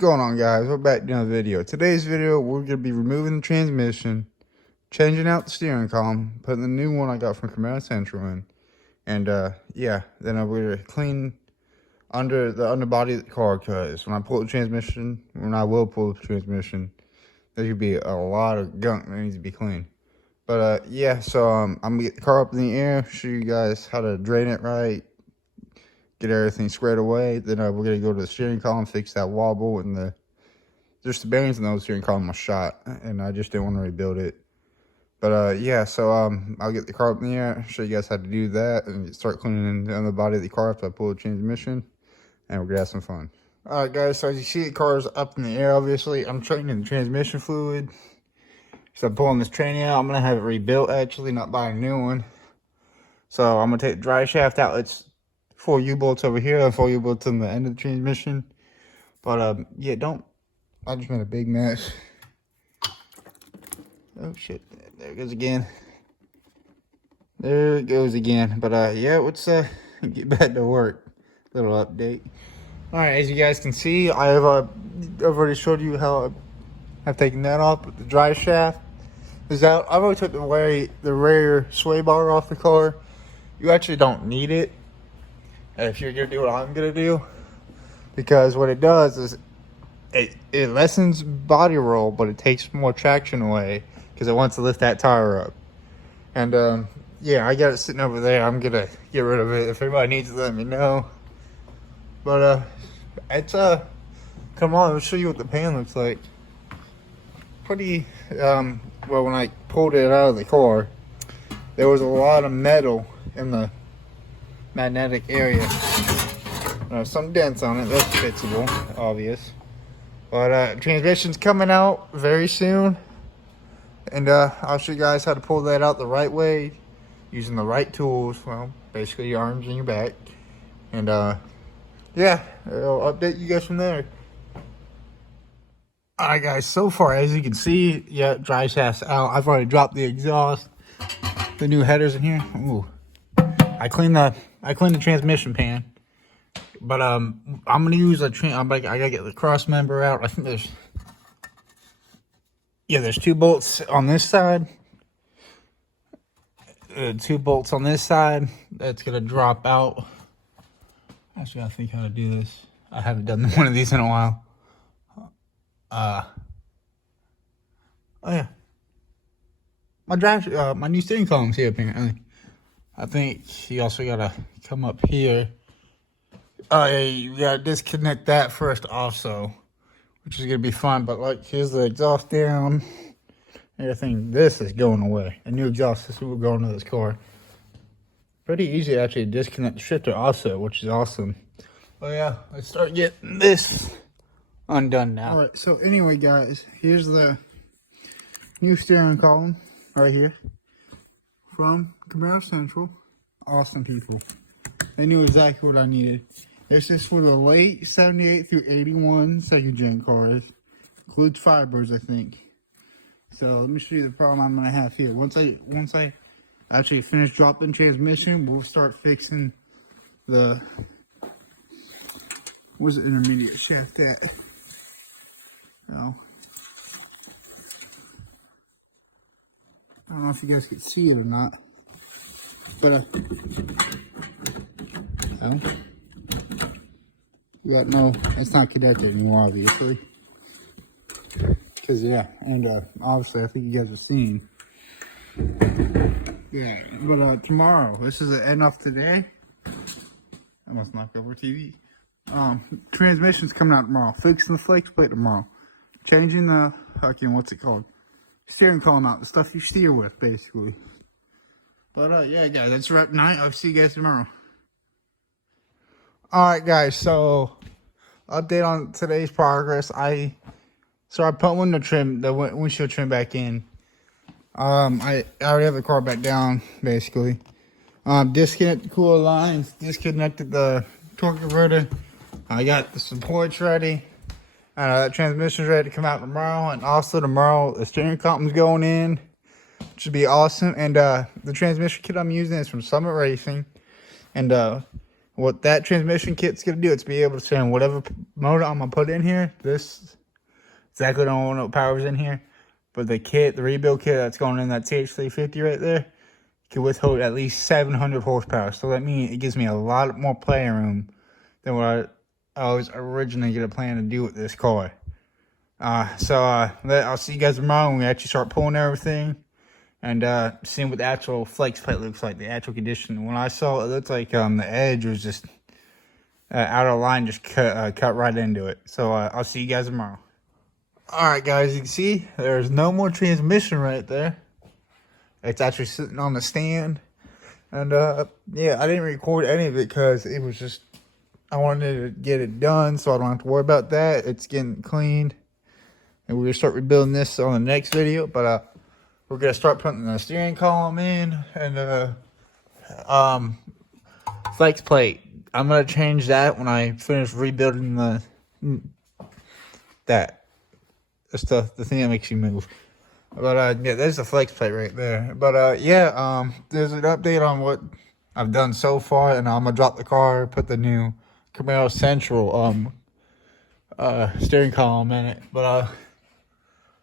going on, guys? We're back doing a video. Today's video, we're gonna be removing the transmission, changing out the steering column, putting the new one I got from Camaro Central in, and yeah, then we're gonna clean under the underbody of the car, because when I pull the transmission, when I will pull the transmission, there could be a lot of gunk that needs to be cleaned. But yeah, so I'm gonna get the car up in the air, show you guys how to drain it right, get everything squared away. Then we're gonna go to the steering column, fix that wobble, and just the bearings in the steering column was shot, and I just didn't want to rebuild it. But yeah, so I'll get the car up in the air, show you guys how to do that, and start cleaning the underbody of the car after I pull the transmission, and we're gonna have some fun. All right, guys. So as you see, the car is up in the air. Obviously, I'm changing the transmission fluid. So I'm pulling this tranny out. I'm gonna have it rebuilt, actually, not buy a new one. So I'm gonna take the dry shaft out. It's 4 U-bolts over here and 4 U-bolts on the end of the transmission. But yeah, I just made a big mess. Oh shit, there it goes again. There it goes again. But yeah, let's get back to work. Little update. All right, as you guys can see, I've already showed you how I've taken that off, but the dry shaft is out. I've already took the rear sway bar off the car. You actually don't need it if you're gonna do what I'm gonna do, because what it does is it lessens body roll, but it takes more traction away because it wants to lift that tire up. And yeah, I got it sitting over there. I'm gonna get rid of it. If anybody needs it, let me know. But it's come on, let's show you what the pan looks like. Pretty well, when I pulled it out of the car, there was a lot of metal in the magnetic area. Some dents on it. That's fixable, obvious. But transmission's coming out very soon, and I'll show you guys how to pull that out the right way using the right tools. Well, basically your arms and your back. And yeah, I'll update you guys from there. Alright, guys, so far as you can see, yeah, dry shaft's out. I've already dropped the exhaust, the new headers in here. Ooh, I cleaned the transmission pan. But I'm gonna use I gotta get the cross member out. I think there's 2 bolts on this side. 2 bolts on this side. That's gonna drop out. Actually, I think how to do this. I haven't done one of these in a while. Oh yeah, my new steering column's here apparently. I think you also gotta come up here. Oh yeah, you gotta disconnect that first also, which is gonna be fun. But like, here's the exhaust down. Everything. This is going away. A new exhaust system will go into this car. Pretty easy to actually disconnect the shifter also, which is awesome. Oh yeah, let's start getting this undone now. All right. So anyway, guys, here's the new steering column right here from Camaro Central. Awesome people. They knew exactly what I needed. This is for the late 78 through 81 second gen cars. Includes fibers, I think. So let me show you the problem I'm gonna have here. Once I actually finish dropping transmission, we'll start fixing the, where's the intermediate shaft at? Oh. I don't know if you guys can see it or not. But oh. You got no, it's not connected anymore, obviously. Because, yeah, and obviously, I think you guys have seen. Yeah, but tomorrow, this is the end of today. I must knock over TV. Transmission's coming out tomorrow. Fixing the flex plate tomorrow. Changing the, what's it called? Steering column out, the stuff you steer with, basically. But, yeah, guys, that's a wrap night. I'll see you guys tomorrow. Alright, guys, so update on today's progress. I put the windshield trim back in. I already have the car back down, basically. Disconnected the cooler lines, disconnected the torque converter. I got the supports ready. The transmission's ready to come out tomorrow. And also tomorrow, the steering column's going in, which should be awesome. And the transmission kit I'm using is from Summit Racing. And what that transmission kit's gonna do, it's be able to send whatever motor I'm gonna put in here. This exactly don't know what power's in here, but the kit, the rebuild kit that's going in that TH350 right there, can withhold at least 700 horsepower. So that means it gives me a lot more playing room than what I was originally gonna plan to do with this car. I'll see you guys tomorrow when we actually start pulling everything and seeing what the actual flex plate looks like, the actual condition. When I saw it, looked like the edge was just out of line, just cut right into it. So I'll see you guys tomorrow. All right, guys, you can see there's no more transmission right there. It's actually sitting on the stand. And yeah, I didn't record any of it because it was just, I wanted to get it done so I don't have to worry about that. It's getting cleaned. And we're going to start rebuilding this on the next video. But we're going to start putting the steering column in. And flex plate. I'm going to change that when I finish rebuilding the thing that makes you move. But yeah, there's the flex plate right there. But yeah, there's an update on what I've done so far. And I'm going to drop the car, put the new Camaro Central steering column in it. But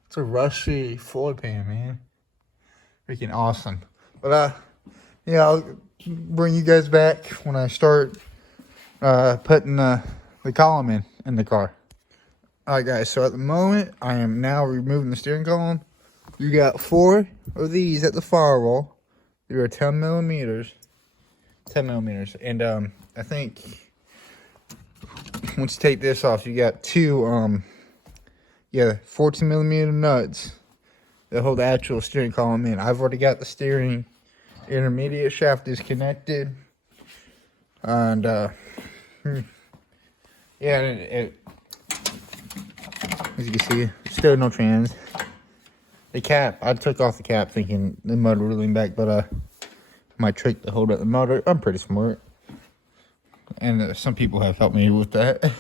it's a rushy floor pan, man. Freaking awesome. But yeah, I'll bring you guys back when I start putting the column in the car. Alright guys, so at the moment I am now removing the steering column. You got 4 of these at the firewall. They are 10 millimeters. 10 millimeters. And I think once you take this off, you got 2 14 millimeter nuts that hold the actual steering column in. I've already got the steering intermediate shaft disconnected. And yeah, as you can see, still no trans. The cap, I took off the cap thinking the motor would lean back, but my trick to hold up the motor, I'm pretty smart. And some people have helped me with that.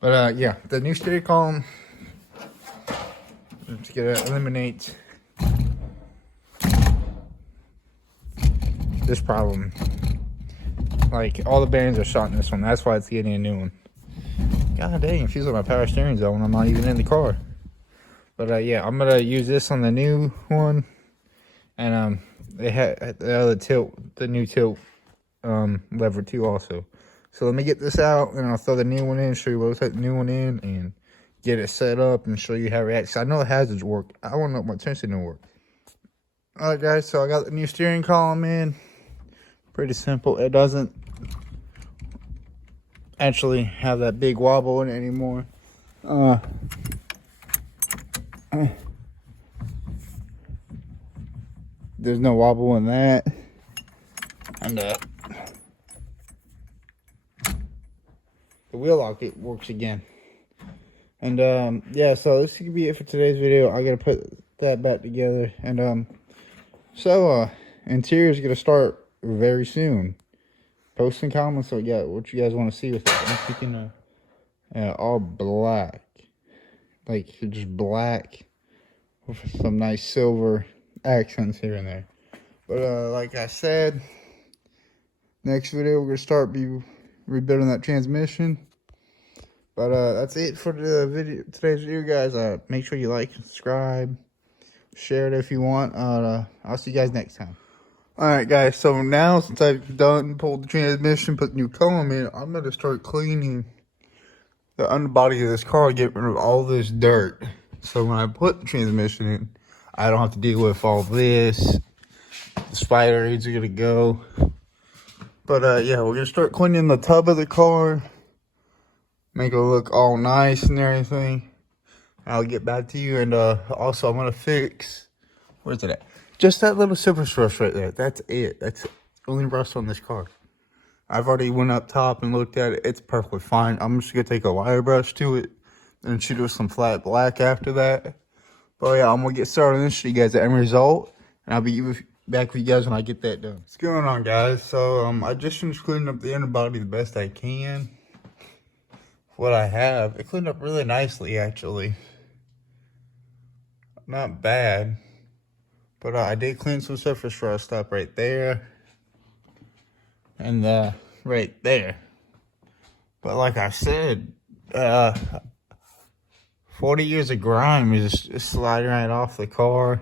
But yeah, the new steering column, I'm just gonna eliminate this problem. Like, all the bearings are shot in this one. That's why it's getting a new one. God dang, it feels like my power steering zone. I'm not even in the car. But yeah, I'm gonna use this on the new one. And they had the other tilt, the new tilt lever too also. So let me get this out and I'll throw the new one in, show you what looks like the new one in, and get it set up and show you how it reacts. I know the hazards work. I want to know what tension will work. Alright guys, so I got the new steering column in. Pretty simple. It doesn't actually have that big wobble in it anymore. There's no wobble in that. And the wheel lock, it works again. And yeah, so this could be it for today's video. I gotta put that back together. And interior is gonna start very soon. Post in comments what you guys want to see with it. I'm thinking all black, like just black with some nice silver accents here and there. But like I said, next video we're gonna start rebuilding that transmission. But that's it for the today's video, guys. Make sure you like, subscribe, share it if you want. I'll see you guys next time. Alright guys, so now since I've pulled the transmission, put the new column in, I'm going to start cleaning the underbody of this car, get rid of all this dirt. So when I put the transmission in, I don't have to deal with all this. The spider aids are going to go. But yeah, we're going to start cleaning the tub of the car. Make it look all nice and everything. I'll get back to you. And also I'm going to fix, where's it at? Just that little surface rust right there. That's it. That's the only rust on this car. I've already went up top and looked at it. It's perfectly fine. I'm just going to take a wire brush to it and shoot with some flat black after that. But yeah, I'm going to get started and show you guys the end result. And I'll be back with you guys when I get that done. What's going on, guys? So I just finished cleaning up the underbody the best I can. What I have, it cleaned up really nicely, actually. Not bad. But I did clean some surface rust up right there. And right there. But like I said, 40 years of grime is just sliding right off the car.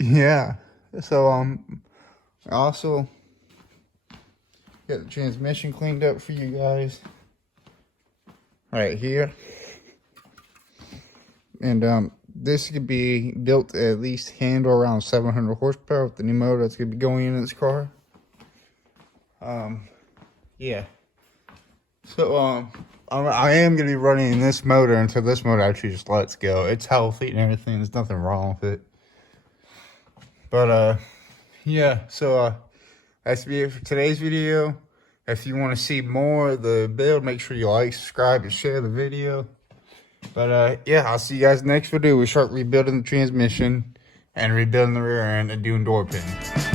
Yeah. So I also got the transmission cleaned up for you guys right here. And this could be built to at least handle around 700 horsepower with the new motor that's gonna be going in this car. Yeah. So I am gonna be running this motor until this motor actually just lets go. It's healthy and everything. There's nothing wrong with it. But yeah. So that's be it for today's video. If you want to see more of the build, make sure you like, subscribe, and share the video. But yeah, I'll see you guys next video. We start rebuilding the transmission and rebuilding the rear end and doing door pins.